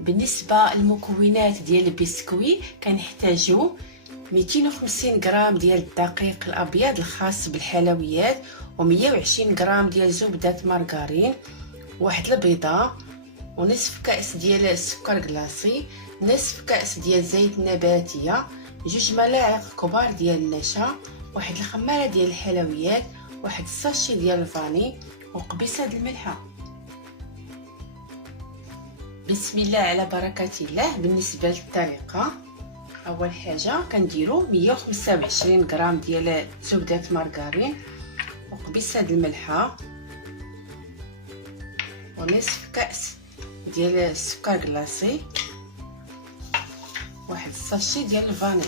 بالنسبه للمكونات ديال البسكوي كنحتاجو 250 غرام ديال الدقيق الابيض الخاص بالحلويات، و120 غرام ديال زبده مارغرين، واحد البيضه، ونصف كاس ديال السكر كلاصي، نصف كاس ديال زيت نباتيه، 2 ملاعق كبار ديال النشا، واحد الخماره ديال الحلويات، واحد الساشي ديال الفاني، وقبيصه د الملحه. بسم الله على بركه الله. بالنسبه للطريقه، اول حاجه كنديروا 125 غرام ديال زبده مارغرين، وقبيصه د الملحه، ونصف كاس ديال السكر كلاصي، واحد الساشي ديال الفاني.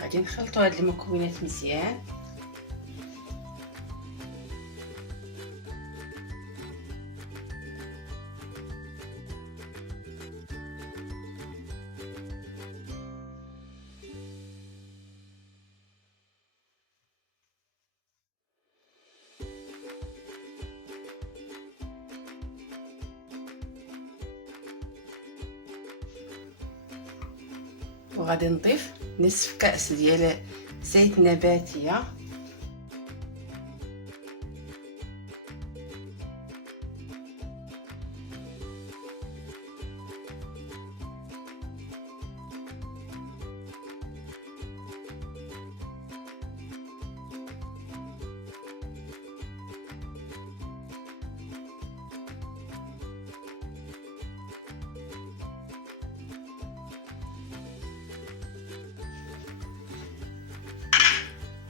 غادي نخلطوا هاد المكونات مزيان. وغادي نضيف نصف كاس ديال زيت نباتيه،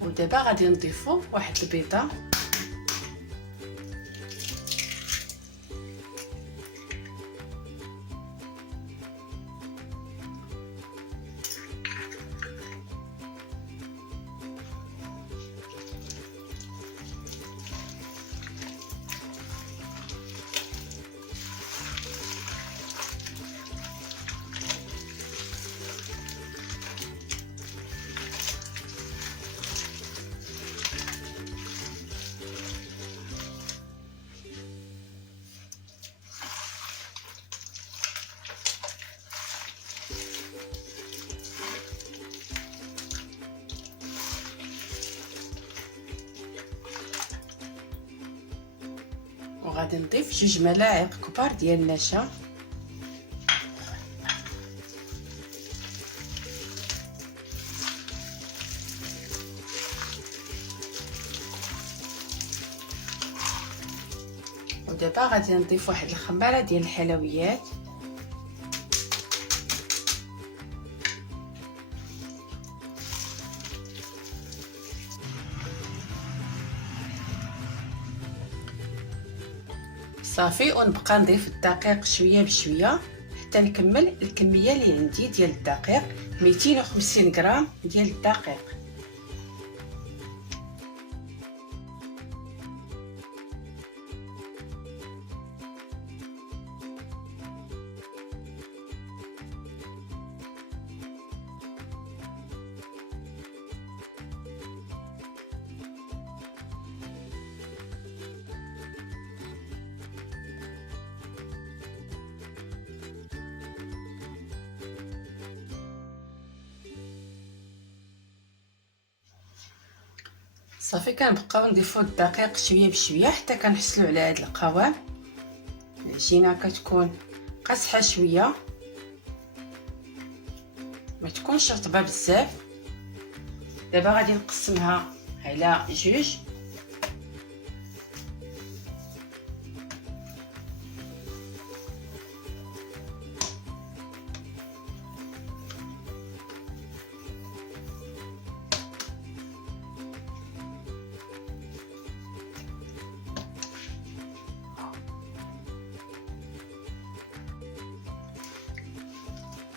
ودابا غادي نضيفو واحد البيضه، وغادي نضيف 2 ملاعق كبار ديال النشا، ودابا غادي نضيف واحد الخماره ديال الحلويات، صافي. ونبقى نضيف الدقيق شويه بشويه حتى نكمل الكميه اللي عندي ديال الدقيق، 250 غرام ديال الدقيق. صافي كنبقاو نضيفو الدقيق شويه بشويه حتى كنحصلوا على هذا القوام. العجينه كتكون قاصحه شويه، ما تكونش رطبه بزاف. دابا غادي نقسمها على 2،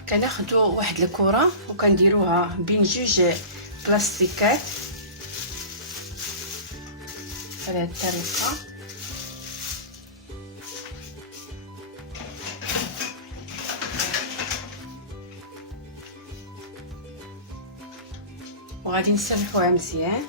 كناخدو واحد الكره وكنديروها بين 2 بلاستيكات بهذه الطريقه. وغادي نسرحوها مزيان.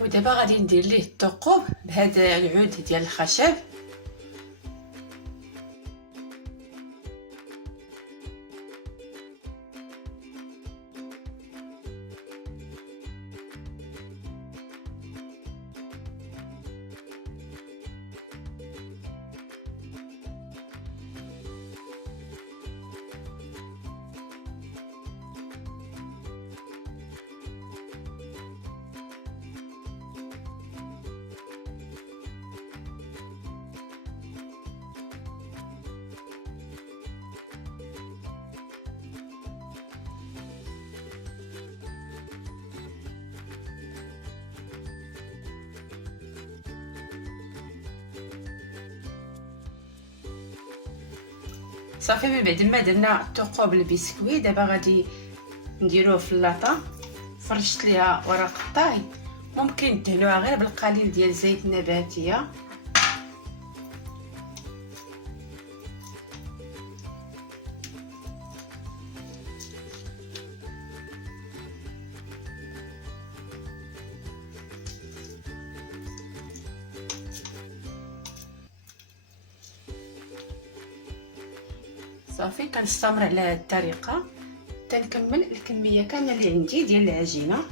ودابا غادي ندير ليه الثقوب بهذا العود ديال الخشب. صافي من بعد ما درنا الثقوب البسكوي دابا غادي نديروه في اللاطه. فرشت ليها ورق الطاي، ممكن تدهنوها غير بالقليل ديال زيت نباتيه. صافي كنستمر على هذه الطريقه تنكمل الكميه كامله اللي عندي ديال العجينه.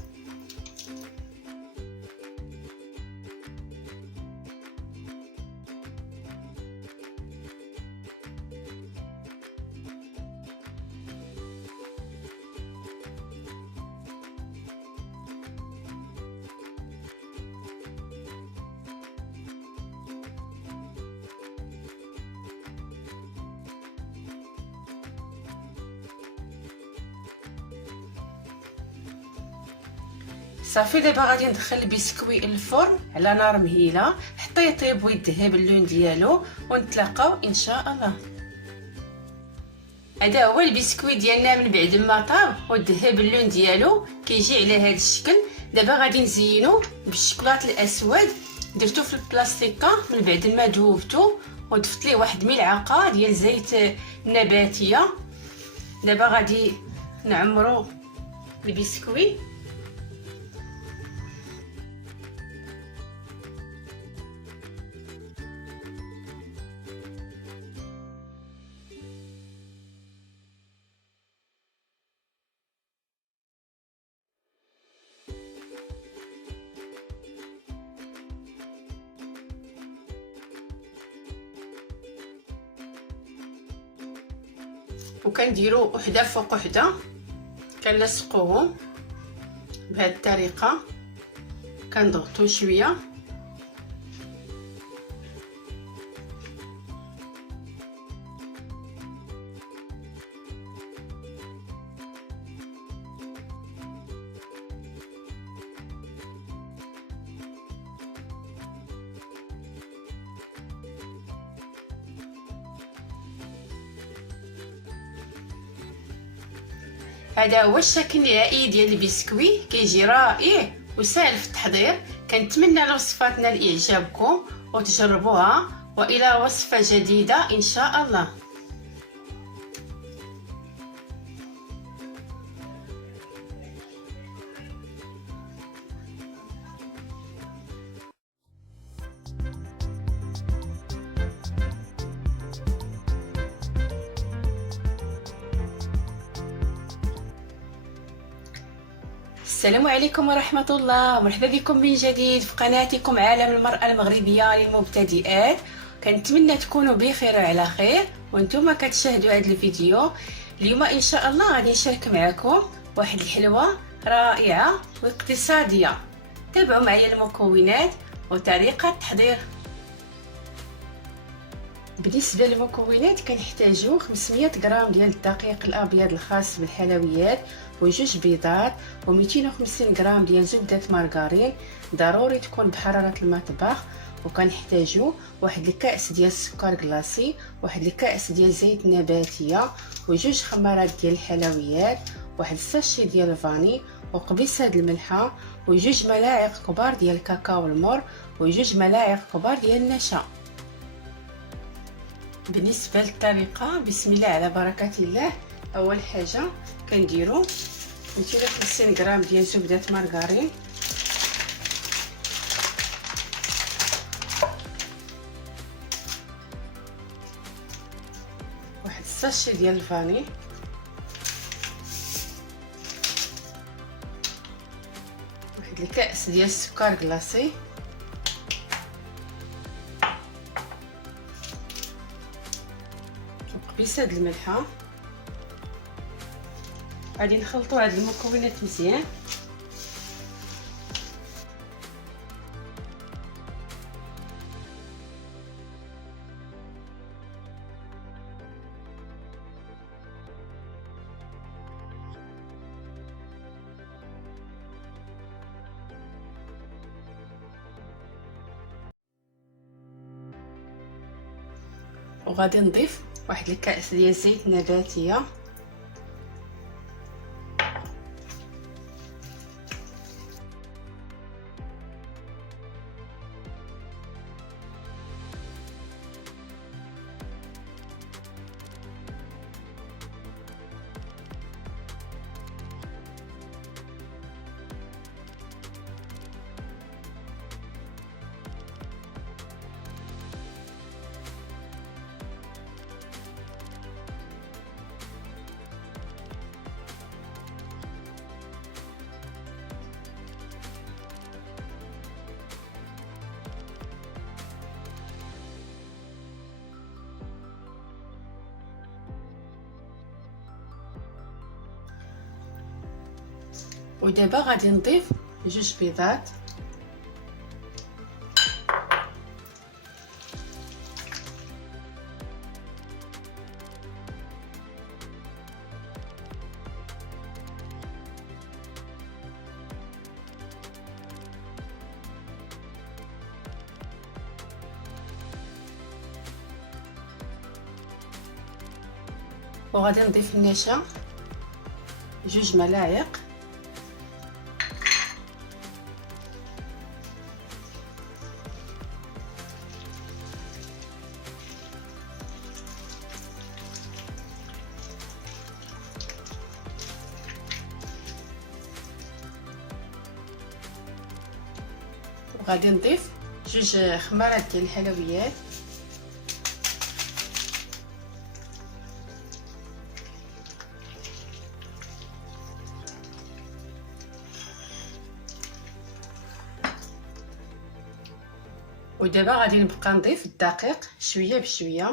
صافي دابا غادي ندخل البسكوي الفرن على نار مهيله حتى يطيب ويذهب اللون ديالو، ونتلاقاو ان شاء الله. هذا هو البسكوي ديالنا من بعد ما طاب وذهب اللون ديالو، كيجي على هذا الشكل. دابا غادي نزينو بالشوكولاط الاسود. درتو في البلاستيكه من بعد ما ذوبتو وضفت ليه واحد ملعقه ديال زيت نباتيه. دابا غادي نعمرو البسكوي. وكنديروا وحده فوق وحده، كنلصقوهم بهذه الطريقه، كنضغطوا شويه هذا هو الشكل النهائي ديال البسكوي، كيجي رائع وسهل في التحضير. كنتمنى لوصفاتنا لاعجابكم وتجربوها، والى وصفه جديده ان شاء الله. السلام عليكم ورحمة الله، ومرحبا بكم من جديد في قناتكم عالم المرأة المغربية للمبتدئات. كنتمنى تكونوا بخير وعلى خير وانتم كتشاهدوا هذا الفيديو. اليوم ان شاء الله غادي نشارك معكم واحد الحلوة رائعة واقتصادية. تابعوا معايا المكونات وطريقة التحضير. بالنسبه للمكونات كنحتاجو 500 غرام ديال الدقيق الابيض الخاص بالحلويات، وجوج بيضات، و250 غرام ديال زبده مارغرين ضروري تكون بحراره المطبخ. وكنحتاجو واحد الكاس ديال السكر كلاصي، واحد الكاس ديال زيت نباتيه، وجوج خمارات ديال الحلويات، واحد الساشي ديال الفاني، وقبيصه الملحه، وجوج ملاعق كبار ديال الكاكاو المر، وجوج ملاعق كبار ديال النشا. بالنسبه للطريقه، بسم الله على بركه الله. اول حاجه كنديروا 250 غرام ديال زبده مارغرين، واحد الساشي ديال الفاني، واحد الكاس ديال السكر كلاصي، وقبيصه الملحه. غادي نخلطوا هاد المكونات مزيان. وغادي نضيف واحد الكاس ديال زيت نباتيه، ودابا غادي نضيف جوج بيضات، وغادي نضيف النشا جوج ملاعق، وغادي نضيف جوج خمارات ديال الحلويات، ودابا غادي نبقى نضيف الدقيق شويه بشويه.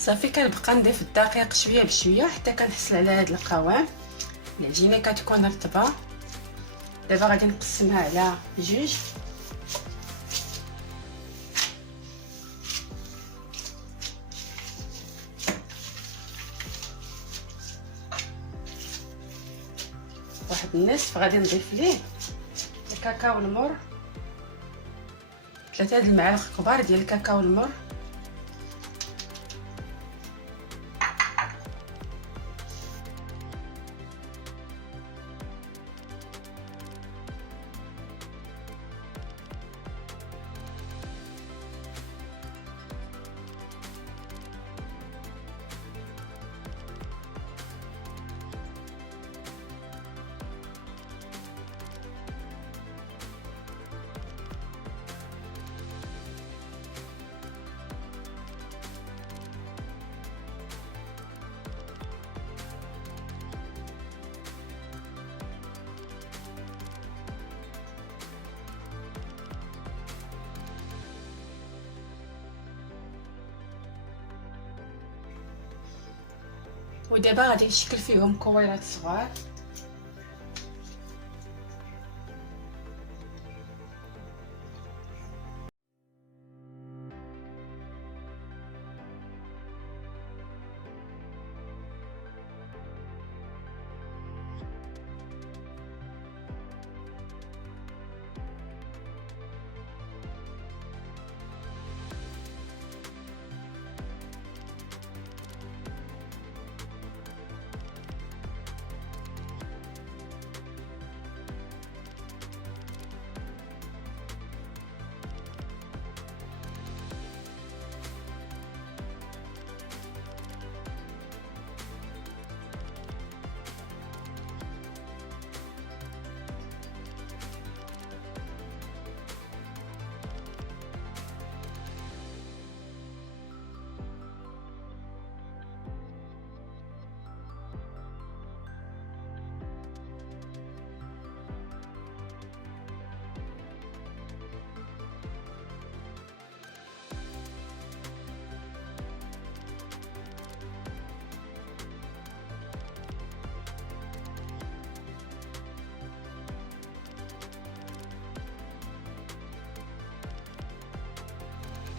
صافي كنبقى نضيف الدقيق شويه بشويه حتى كنحصل على هذا القوام. العجينه كتكون رطبه. دابا غادي نقسمها على جوج. واحد النصف غادي نضيف ليه الكاكاو المر، 3 المعالق كبار ديال الكاكاو المر. ودابا غادي نشكل فيهم كويرات صغار.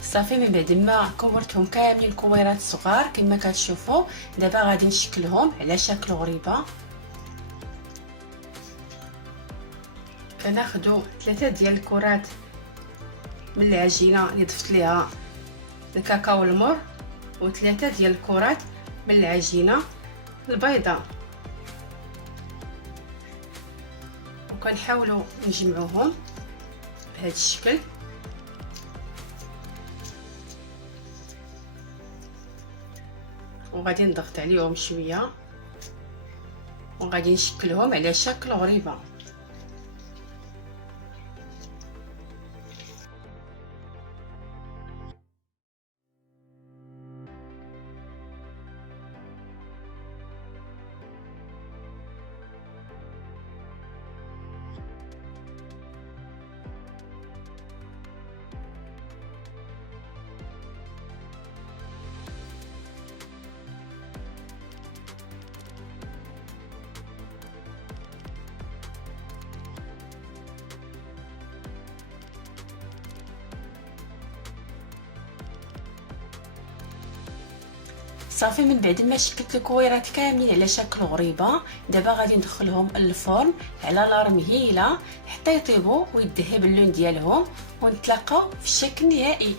صافي من بعد ما كورتهم كاملين كويرات صغار كما كتشوفوا، دابا غادي نشكلهم على شكل غريبه. كناخذوا 3 ديال الكرات من العجينه اللي ضفت ليها الكاكاو المر، و3 ديال الكرات من العجينه البيضاء، وكنحاولوا نجمعوهم بهذا الشكل. وغادي نضغط عليهم شويه وغادي نشكلهم على شكل غريبه. صافي من بعد ما شكلت الكويرات كاملين على شكل غريبه، دابا غادي ندخلهم الفرن على نار مهيله حتى يطيبوا ويذهب اللون ديالهم، ونتلاقاو في الشكل النهائي.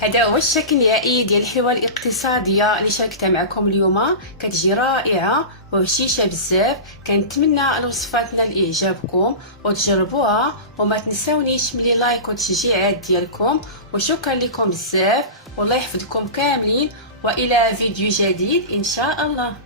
هذا هو الشكل النهائي ديال الحلوى الاقتصاديه اللي شاركتها معكم اليوم. كتجي رائعه وهشيشه بزاف. كنتمنى الوصفات نال اعجابكم وتجربوها، وما تنساونيش ملي لايك وتشجيعات ديالكم. وشكرا لكم بزاف، والله يحفظكم كاملين، والى فيديو جديد ان شاء الله.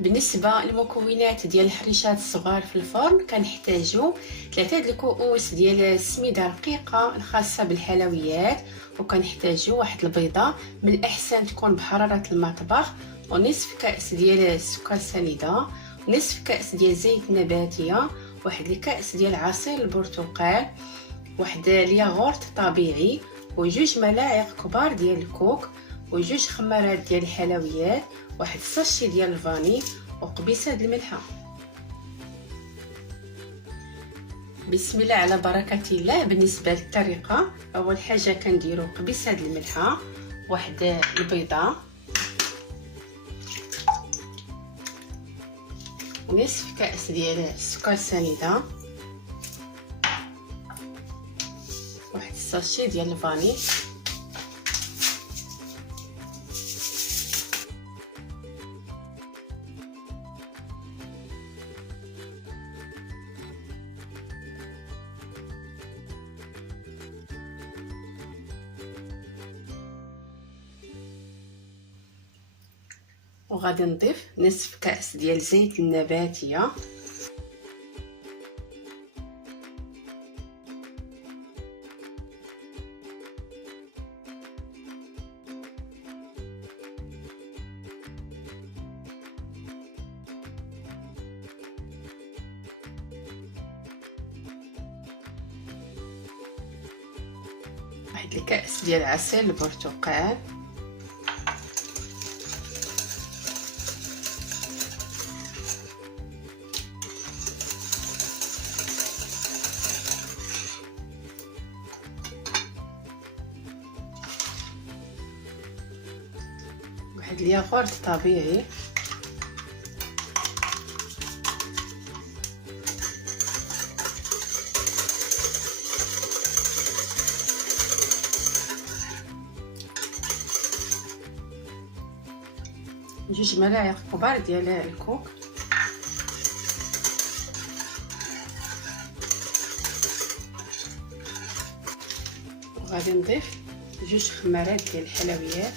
بالنسبه للمكونات ديال الحريشات الصغار في الفرن كنحتاجو 3 الكؤوس ديال السميده رقيقه الخاصه بالحلويات، وكنحتاجو واحد البيضه من الاحسن تكون بحراره المطبخ، ونصف كاس ديال السكر سنيده، نصف كاس ديال زيت نباتيه، واحد الكاس ديال عصير البرتقال، واحد الياغورت طبيعي، وجوج ملاعق كبار ديال الكوك، وجوج خمارات ديال الحلويات، واحد الساشي ديال الفاني، وقبيصه د الملحه. بسم الله على بركه الله. بالنسبه للطريقه، اول حاجه كنديروا قبيصه د الملحه، واحد البيضه، ونصف كاس ديال السكر سنيده، واحد الساشي ديال الفاني، وغادي نضيف نصف كاس ديال زيت النباتيه، واحد الكاس ديال عصير البرتقال، واحد الياغورت طبيعي، جوج ملاعق كبار ديال الكوك، وغادي نضيف جوج خمارات ديال الحلويات،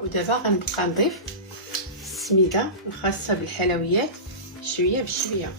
ودابا غنبقى نضيف السميده الخاصه بالحلويات شويه بشويه.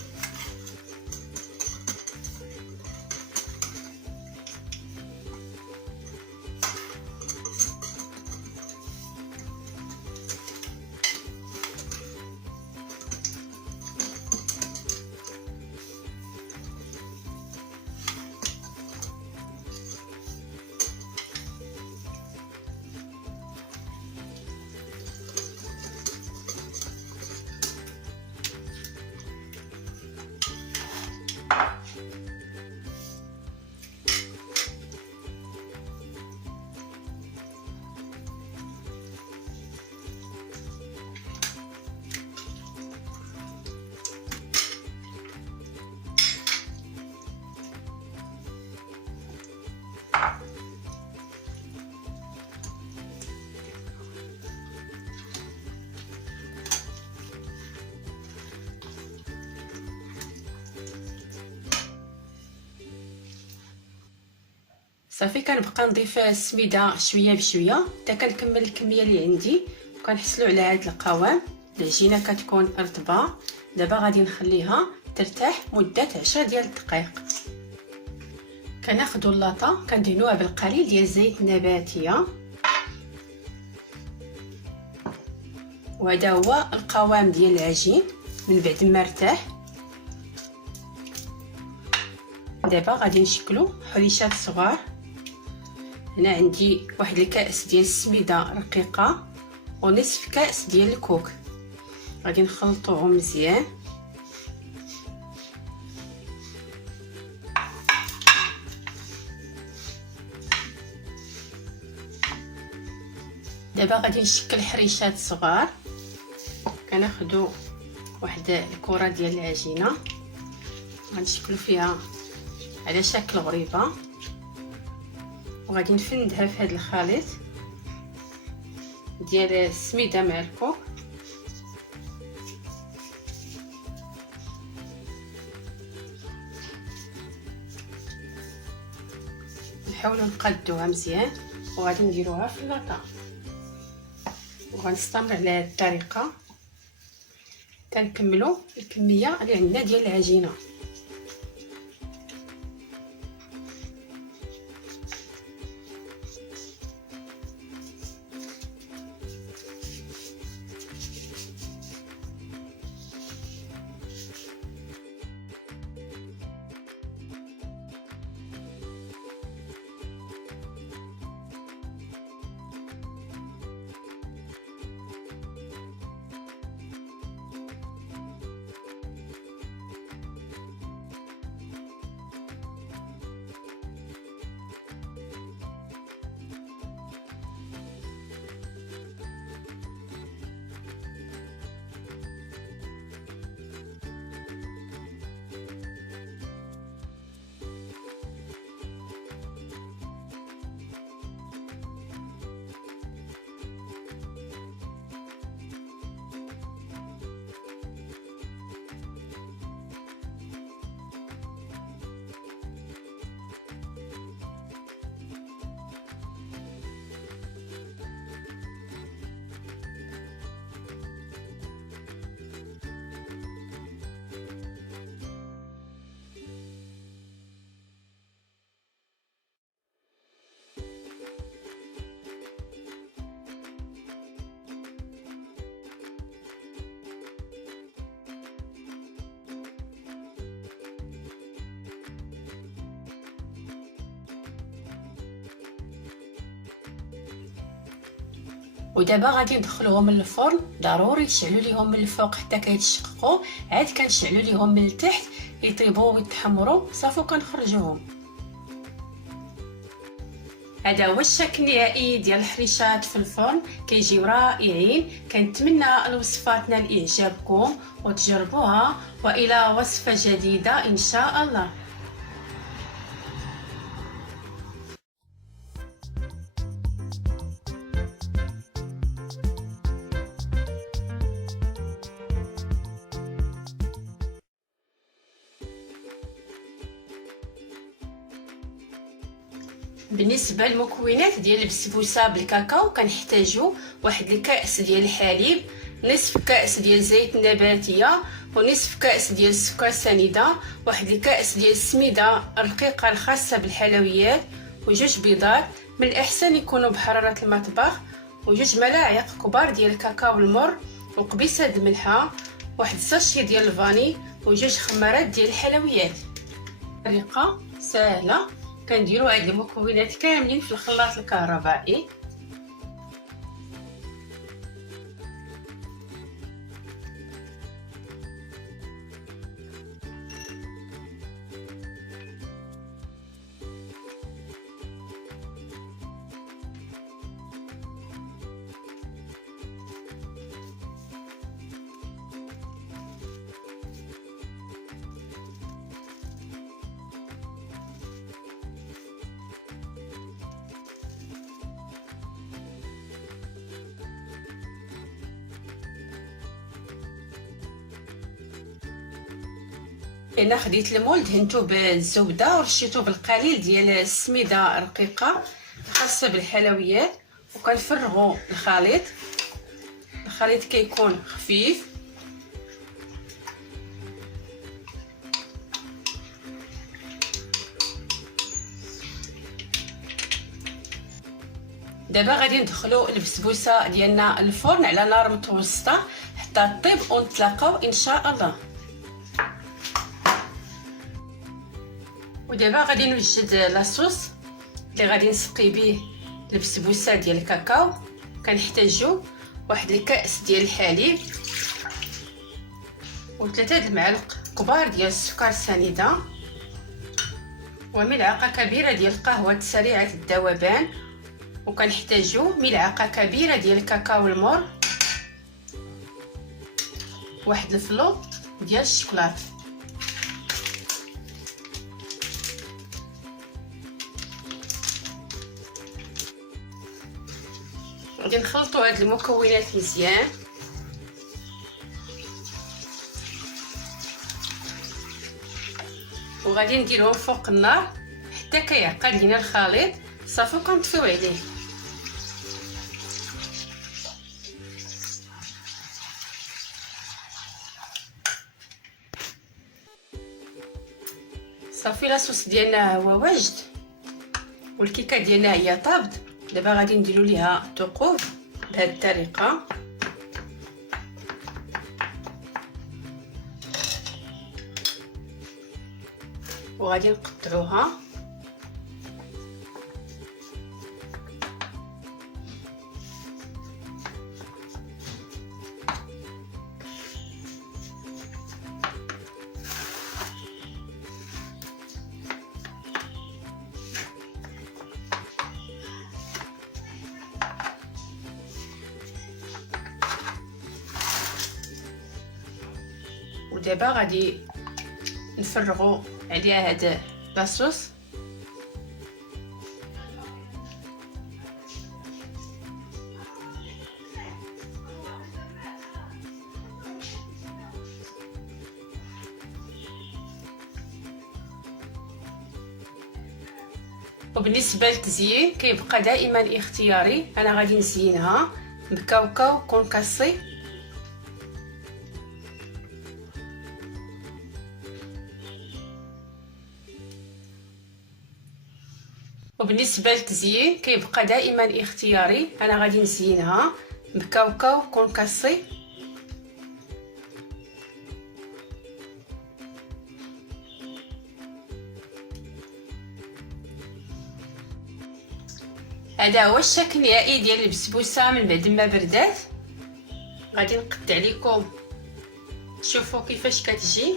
صافي كنبقى نضيف السميده شويه بشويه حتى كنكمل الكميه اللي عندي، وكنحصلوا على هذا القوام. العجينه كتكون رطبه. دابا غادي نخليها ترتاح مده 10 ديال الدقائق. كناخذوا اللاطه كندهنوها بالقليل ديال الزيت النباتيه، وهذا هو القوام ديال العجين من بعد ما ارتاح. دابا غادي نشكلوا حريشات صغار. هنا عندي واحد الكاس ديال السميده رقيقه ونصف كاس ديال الكوك، غادي نخلطوهم مزيان. دابا غادي نشكل حريشات صغار. كناخذوا واحد الكره ديال العجينه غنشكلوا فيها على شكل غريبه، وغادي نفندها في هذا الخليط ديال السميده مع الكوك. نحاولوا نقادوها مزيان وغادي نديروها في اللاطا، وغنستمر على هذه الطريقه كنكملوا الكميه اللي عندنا ديال العجينه. ودابا غادي ندخلوهم للفرن. ضروري تشعلوا ليهم من الفوق حتى كيتشققوا، عاد كنشعلوا ليهم من التحت يطيبوا ويتحمروا صافي كنخرجوهم. هذا هو الشكل النهائي ديال الحريشات في الفرن، كيجيو رائعين. كنتمنى الوصفات نال اعجابكم وتجربوها، والى وصفه جديده ان شاء الله. بالنسبه للمكونات ديال البسبوسه بالكاكاو كنحتاجو واحد الكاس ديال الحليب، نصف كاس ديال الزيت النباتيه، ونصف كاس ديال السكر السنيده، واحد الكاس ديال السميده الرقيقه الخاصه بالحلويات، وجوج بيضات من الاحسن يكونوا بحراره المطبخ، وجوج ملاعق كبار ديال الكاكاو المر، وقبيصه الملحه، واحد الساشي ديال الفاني، وجوج خمارات ديال الحلويات. طريقه سهله، كنديروا هاد المكونات كاملين في الخلاط الكهربائي. هنا خديت المول دهنته بالزبده ورشيته بالقليل ديال السميده الرقيقه الخاصه بالحلويات، وكنفرغوا الخليط. الخليط كيكون خفيف. دابا غادي ندخلوا البسبوسه ديالنا الفرن على نار متوسطه حتى طيب، ونتلاقاو ان شاء الله. ودابا غادي نوجد لاصوص اللي غادي نسقي به البسبوسه ديال الكاكاو. كنحتاجو واحد الكاس ديال الحليب، و3 المعالق كبار ديال السكر السنيده، وملعقه كبيره ديال القهوه سريعه الذوبان، وكنحتاجو ملعقه كبيره ديال الكاكاو المر، واحد الفلو ديال الشوكولاط. غادي نخلطوا هاد المكونات مزيان. وغادي نديرهم فوق النار حتى كيعقد لينا الخليط. صافي كنطفيو عليه. صافي لاصوص ديالنا هو واجد والكيكه ديالنا هي طابت. دابا غادي نديروا ليها ثقوب بهذه الطريقه. وغادي نقطعوها. ودابا غادي نفرغوا عليها هذا لاصوص. وبالنسبه للتزيين كيبقى دائما اختياري. انا غادي نزينها بكاوكاو كونكاسي. وبالنسبه للتزيين كيبقى دائما اختياري. انا غادي نزينها بكاوكاو كونكاسي. هذا هو الشكل النهائي ديال البسبوسه من بعد ما بردات. غادي نقطع لكم تشوفوا كيفاش كتجي.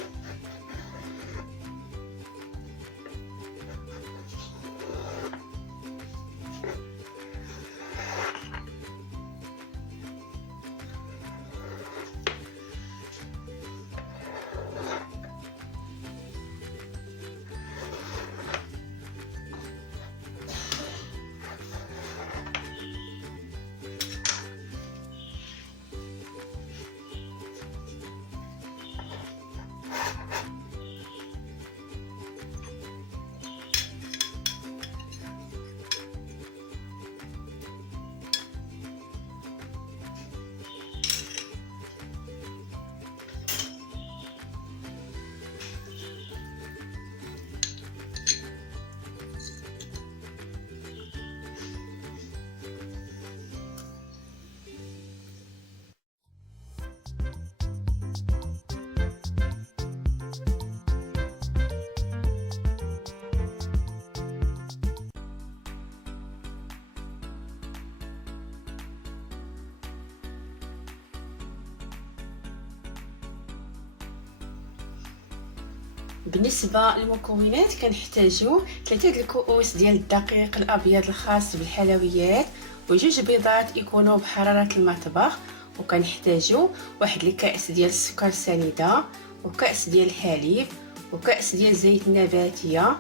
بالنسبه للمكونات كنحتاجو 3 الكؤوس ديال الدقيق الابيض الخاص بالحلويات وجوج بيضات يكونوا بحراره المطبخ. وكنحتاجو واحد الكاس ديال السكر سنيده وكاس ديال الحليب وكاس ديال زيت النباتيه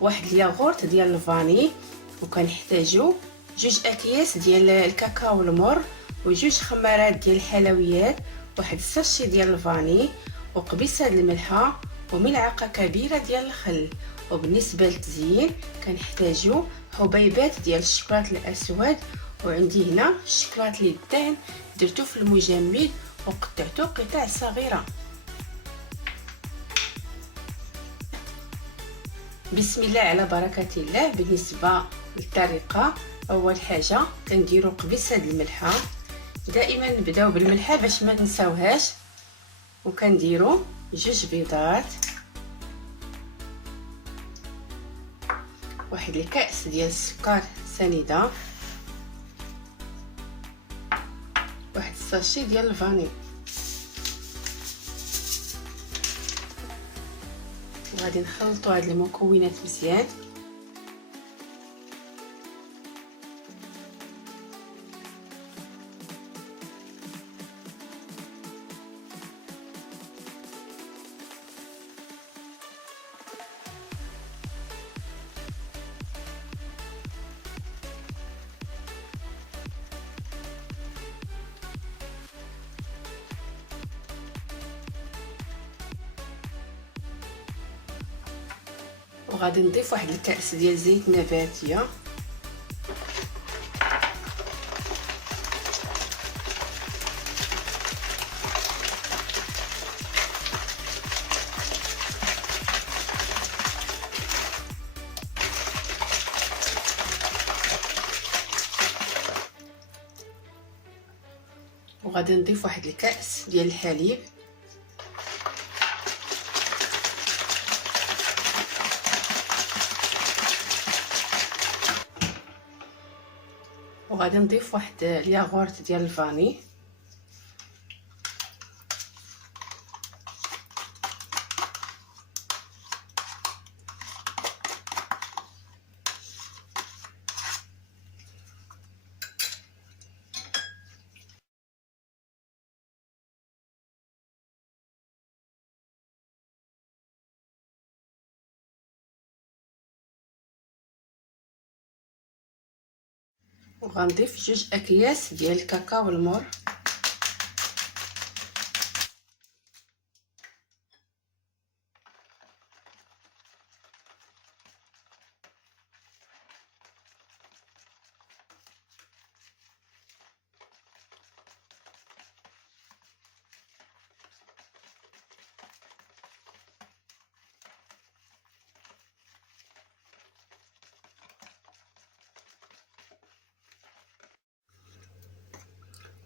واحد الياغورت ديال الفاني. وكنحتاجو جوج اكياس ديال الكاكاو المر وجوج خمارات ديال الحلويات واحد الساشي ديال الفاني وقبيصه الملحه وملعقه كبيره ديال الخل. وبالنسبه للتزيين كنحتاجو حبيبات ديال الشوكولاط الاسود. وعندي هنا الشوكولاط اللي دهن درتو في المجمد وقطعته قطع صغيره. بسم الله على بركه الله. بالنسبه للطريقه اول حاجه كنديروا قبيصه الملحه. دائما نبداو بالملحه باش ما ننساوهاش. وكنديروا جوج بيضات واحد الكاس ديال السكر سنيده واحد الساشي ديال الفاني. وغادي نخلطوا هاد المكونات مزيان. وغادي نضيف واحد الكأس ديال زيت نباتيه. وغادي نضيف واحد الكأس ديال الحليب. وغادي نضيف واحد الياغورت ديال الفاني. وغنضيف 2 اكياس ديال الكاكاو المور.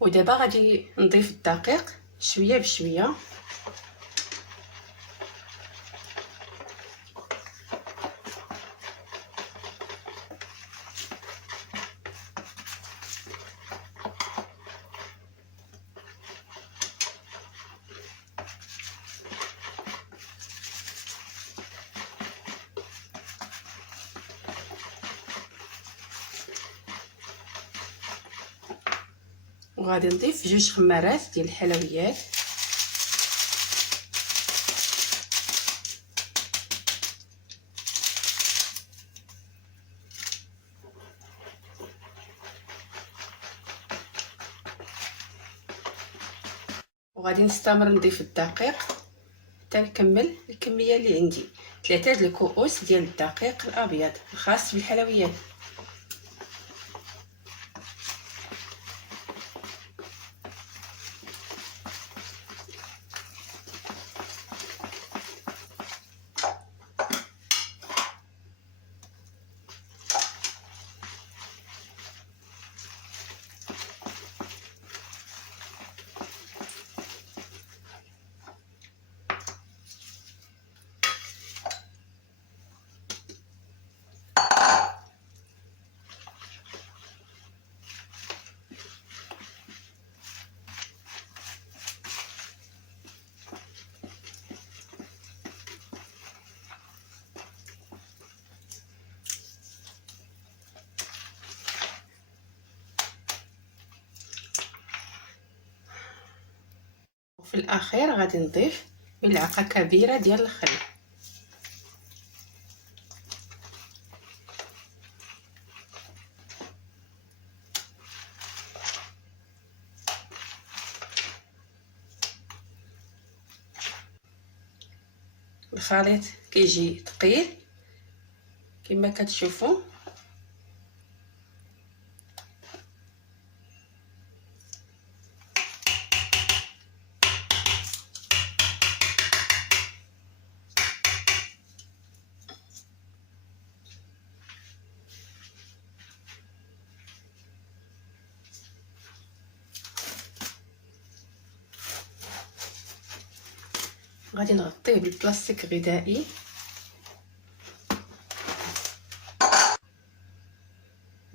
ودابا غادي نضيف الدقيق شويه بشويه. وغادي نضيف 2 خمارات ديال الحلويات. وغادي نستمر نضيف الدقيق حتى نكمل الكميه اللي عندي. 3 د الكؤوس ديال الدقيق الابيض الخاص بالحلويات. وفي الاخير غادي نضيف ملعقه كبيره ديال الخل. الخليط كيجي ثقيل كما كتشوفوا. غادي نغطيه بالبلاستيك غذائي.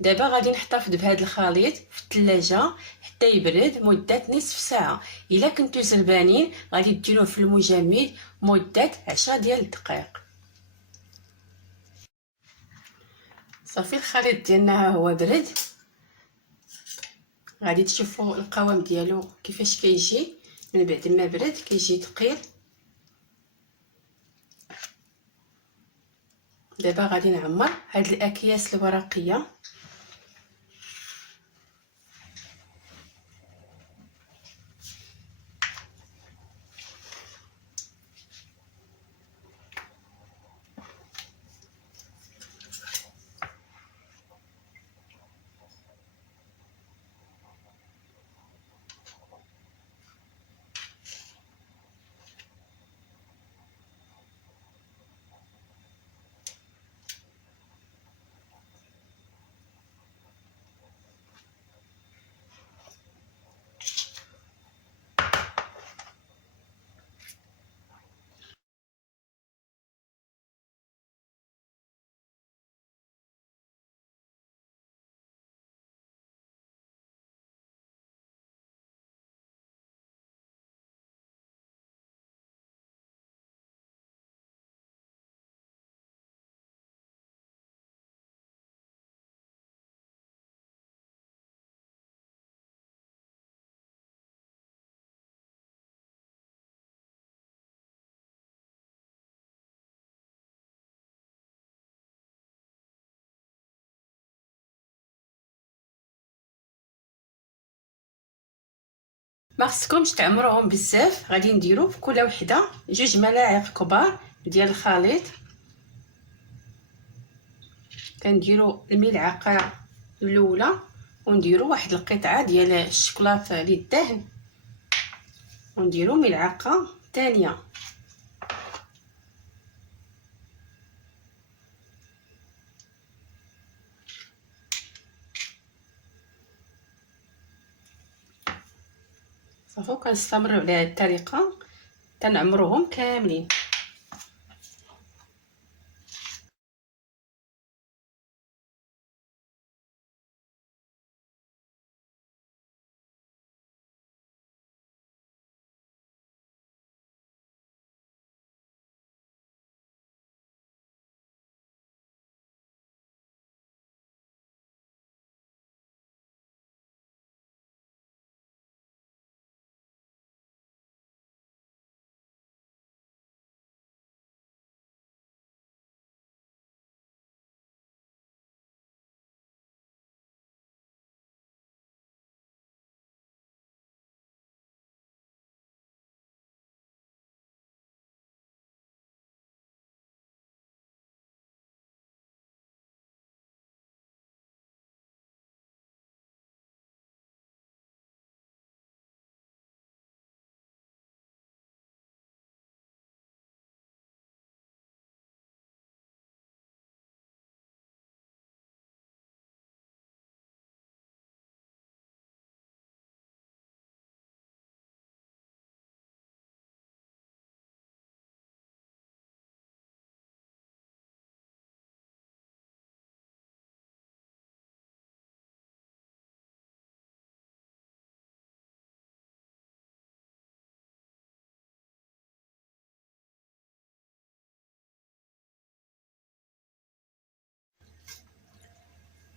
دابا غادي نحتفظ بهذا الخليط في الثلاجه حتى يبرد مده نصف ساعه. الا كنتو زربانين غادي ديروه في المجمد مده 10 ديال الدقائق. صافي الخليط ديالنا ها هو برد. غادي تشوفوا القوام ديالو كيفاش كيجي من بعد ما برد، كيجي ثقيل. دابا غادي نعمر هاد الاكياس الورقيه. ما خصكمش تعمروهم بزاف، غادي نديرو في كل وحده 2 ملاعق كبار ديال الخليط. كنديرو الملعقه الاولى ونديرو واحد القطعه ديال الشوكولاط للدهن، ونديرو ملعقه ثانيه. صافي كنستمروا على هذه الطريقه تنعمروهم كاملين.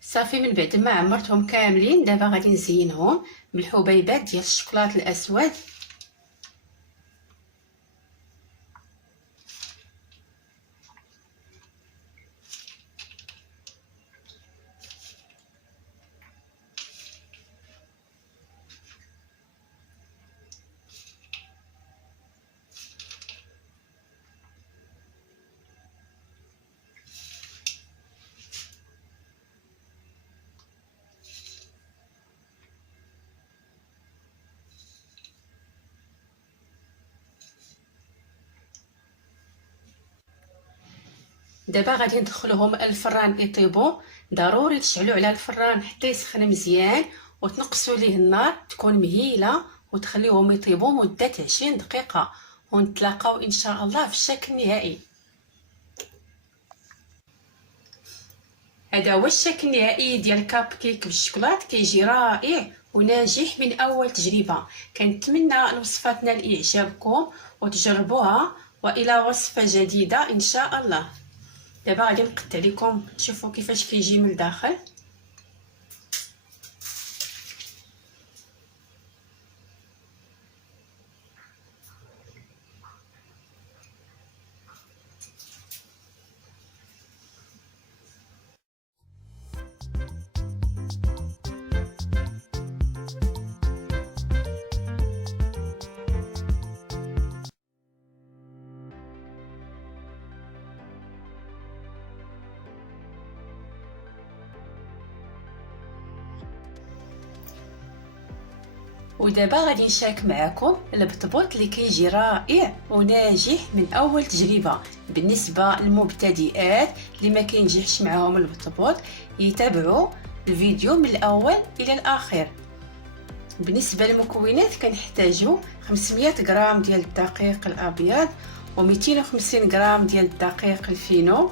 صافي من بعد ما عمرتهم كاملين، دابا غادي نزينهم بالحبيبات ديال الشوكولاط الاسود. دابا غادي ندخلوهم الفران يطيبوا. ضروري تشعلوا على الفران حتى يسخن مزيان وتنقصوا ليه النار تكون مهيله وتخليوهم يطيبوا مده 20 دقيقه، ونتلاقاو ان شاء الله في الشكل النهائي. هذا هو الشكل النهائي ديال الكاب كيك بالشوكولات، كيجي رائع وناجح من اول تجربه. كنتمنى الوصفات نال اعجابكم وتجربوها، والى وصفه جديده ان شاء الله. دابا غادي نقطع لكم تشوفوا كيفاش كيجي من الداخل. ودابا غادي نشارك معكم البطبوط اللي كيجي رائع وناجح من اول تجربه. بالنسبه للمبتدئات اللي ما كينجحش معاهم البطبوط يتابعوا الفيديو من الاول الى الاخر. بالنسبه للمكونات كنحتاجوا 500 غرام ديال الدقيق الابيض و250 غرام ديال الدقيق الفينو،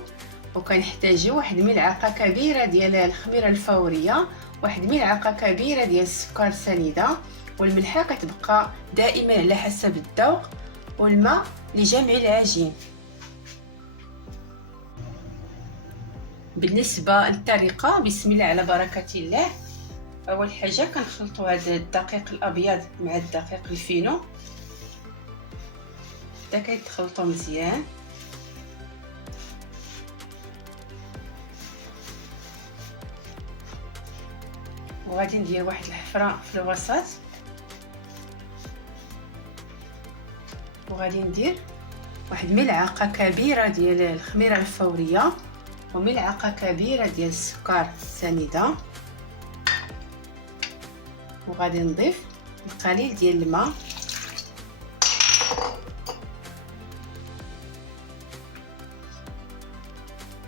وكنحتاجوا واحد ملعقه كبيره ديال الخميره الفوريه، واحد ملعقه كبيره ديال السكر سنيده، والملح كتبقى دائما على حسب الذوق، والماء لجمع العجين. بالنسبه للطريقه بسم الله على بركه الله. اول حاجه كنخلطوا هذا الدقيق الابيض مع الدقيق الفينو حتى كيتخلطوا مزيان. وغادي ندير واحد الحفره في الوسط وغادي ندير واحد ملعقه كبيره ديال الخميره الفوريه وملعقه كبيره ديال السكر سنيده، وغادي نضيف القليل ديال الماء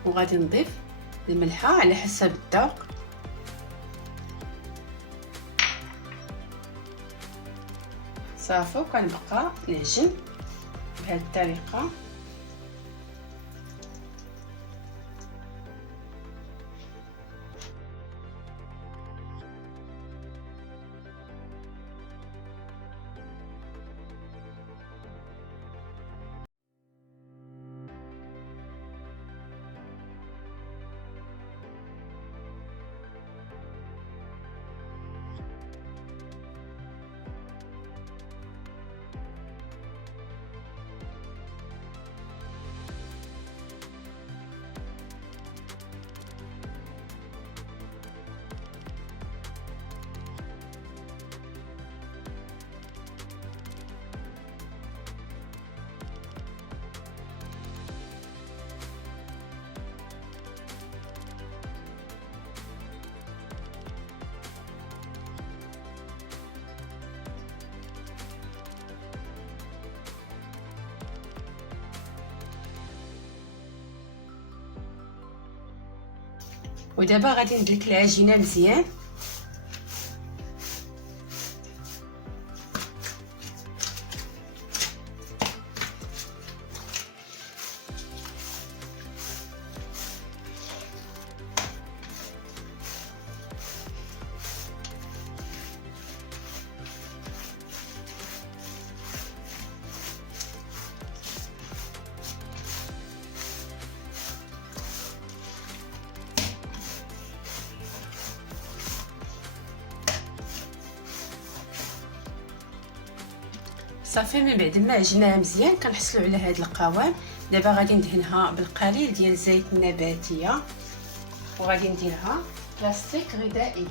وغادي نضيف الملحه على حسب الذوق. صافي وكنبقى نعجن بهذه الطريقه. ودابا غادي ندلك العجينه مزيان. صافي من بعد ما عجناها مزيان كنحصلوا على هذا القوام. دابا غادي ندهنها بالقليل ديال زيت النباتيه وغادي نديرها بلاستيك غذائي.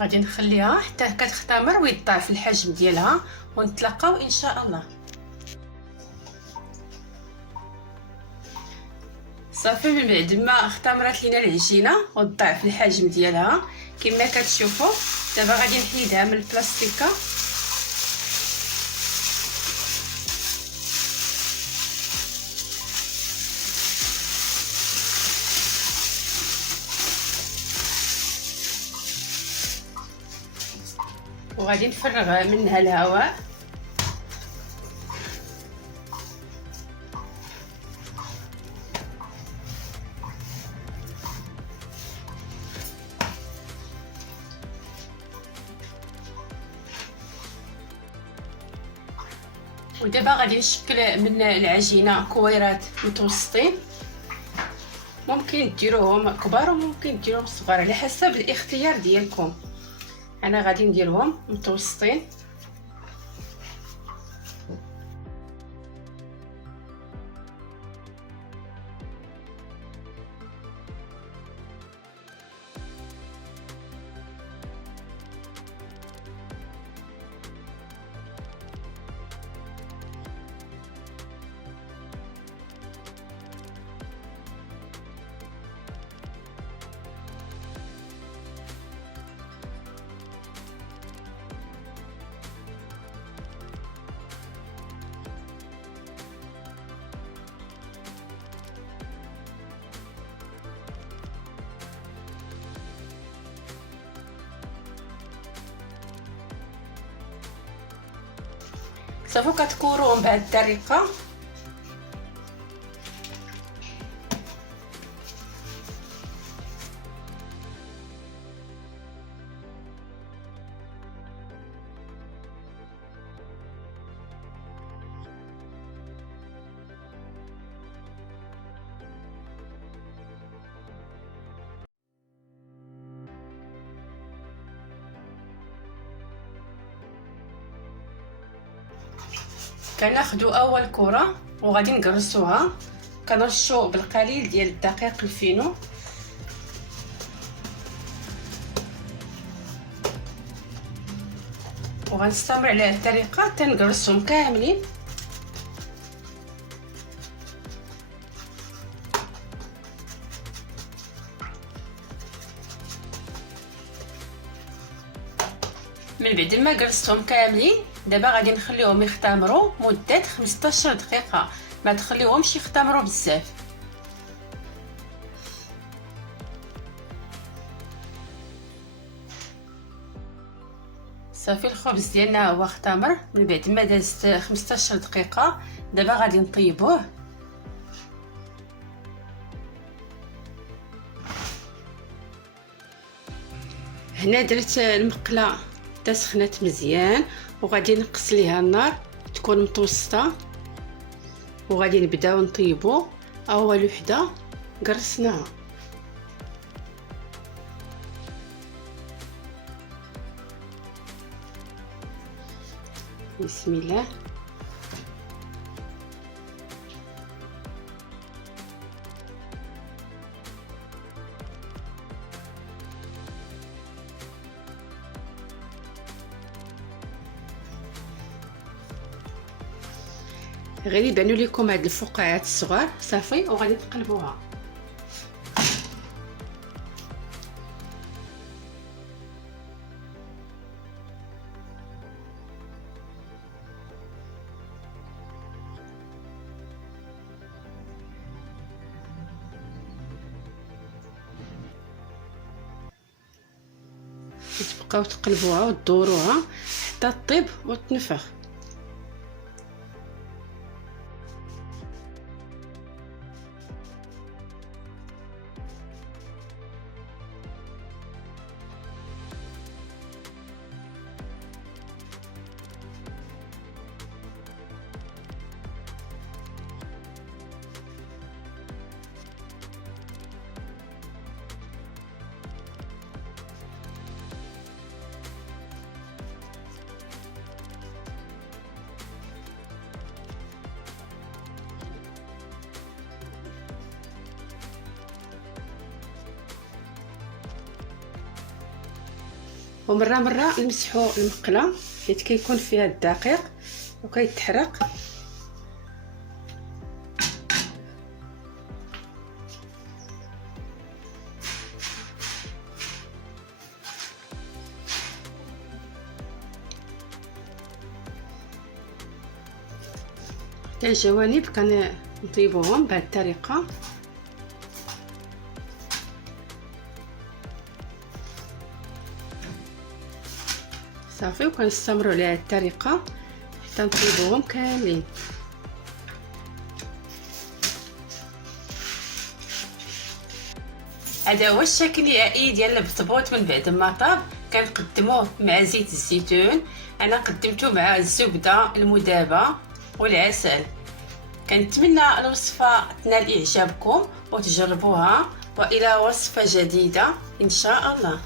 غادي نخليها حتى كتختمر ويضاعف الحجم ديالها ونتلاقاو ان شاء الله. صافي من بعد ما اختمرت لينا العجينه وضاعف الحجم ديالها كما كتشوفوا. دابا غادي نحيدها من البلاستيكه وغادي نفرغ منها الهواء. ودابا غادي نشكل من العجينه كويرات متوسطين، ممكن ديروهم كبار وممكن ديروهم صغار على حسب الاختيار ديالكم. انا غادي نديرهم متوسطين. صافي كتكوروهم بهذه الطريقه. كناخذوا اول كره وغادي نقرصوها كنرشو بالقليل ديال الدقيق الفينو. وغنستمر على هذه الطريقه تنقرصهم كاملين. من بعد ما قرصتهم كاملين دابا غادي نخليهم يختمروا مده 15 دقيقه، ما تخليوهمش يختمروا بزاف. صافي الخبز ديالنا هو اختمر من بعد ما دازت 15 دقيقه. دابا غادي نطيبوه. هنا درت المقله حتى سخنات مزيان وغادي نقص ليها النار تكون متوسطه وغادي نبداو نطيبو. اول وحده قرصناها. بسم الله. غير يبانوا لكم هاد الفقاعات الصغار صافي وغادي تقلبوها. تبقاو تقلبوها وتدوروها حتى طيب وتنفخ. ومره مره نمسحوا المقله حيت كيكون فيها الدقيق وكيتحرق. حتى الجوانب كنطيبوهم بهذه الطريقه. صافي وكنستمروا على هذه الطريقه حتى نطيبوهم كاملين. هذا هو الشكل النهائي ديال البطبوط من بعد ما طاب. كنقدموه مع زيت الزيتون، انا قدمته مع الزبده المذابه والعسل. كنتمنى الوصفه تنال اعجابكم وتجربوها، والى وصفه جديده ان شاء الله.